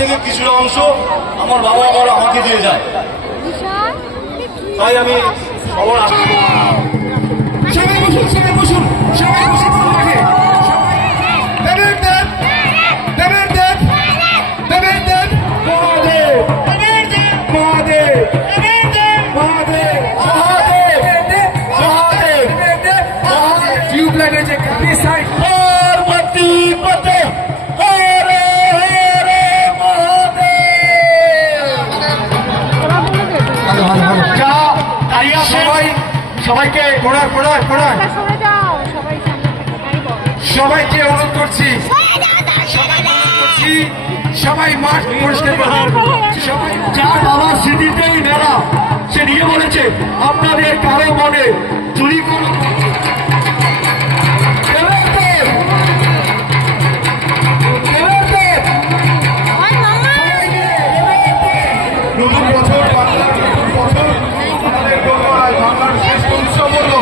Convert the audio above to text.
থেকে কিছুটা অংশ আমার বাবা আবার আমাকে দিয়ে যায়। তাই আমি সবার সবাই বসুন, সবাই বসুন, সবাই বসুন। দেবের দেব, দেবের দেব, দেবের দেব, মহাদেব, মহাদেব, মহাদেব, মহাদেব, মহাদেব, টিউবলাইট আছে কাপি সাইড পার্বতী পতে হরে হরে মহাদেব। যা তারিয়া সবাইকে সবাইকে অনুরোধ করছি, সবাই মাঠ পরিষ্কার সবাই। যার বাবার স্মৃতিতেই মেলা, সে নিয়ে বলেছে আপনাদের কারো মনে চুরি করুন। নতুন বছর, বাংলার নতুন বছর, আমাদের বাংলার শেষ উৎসব হলো।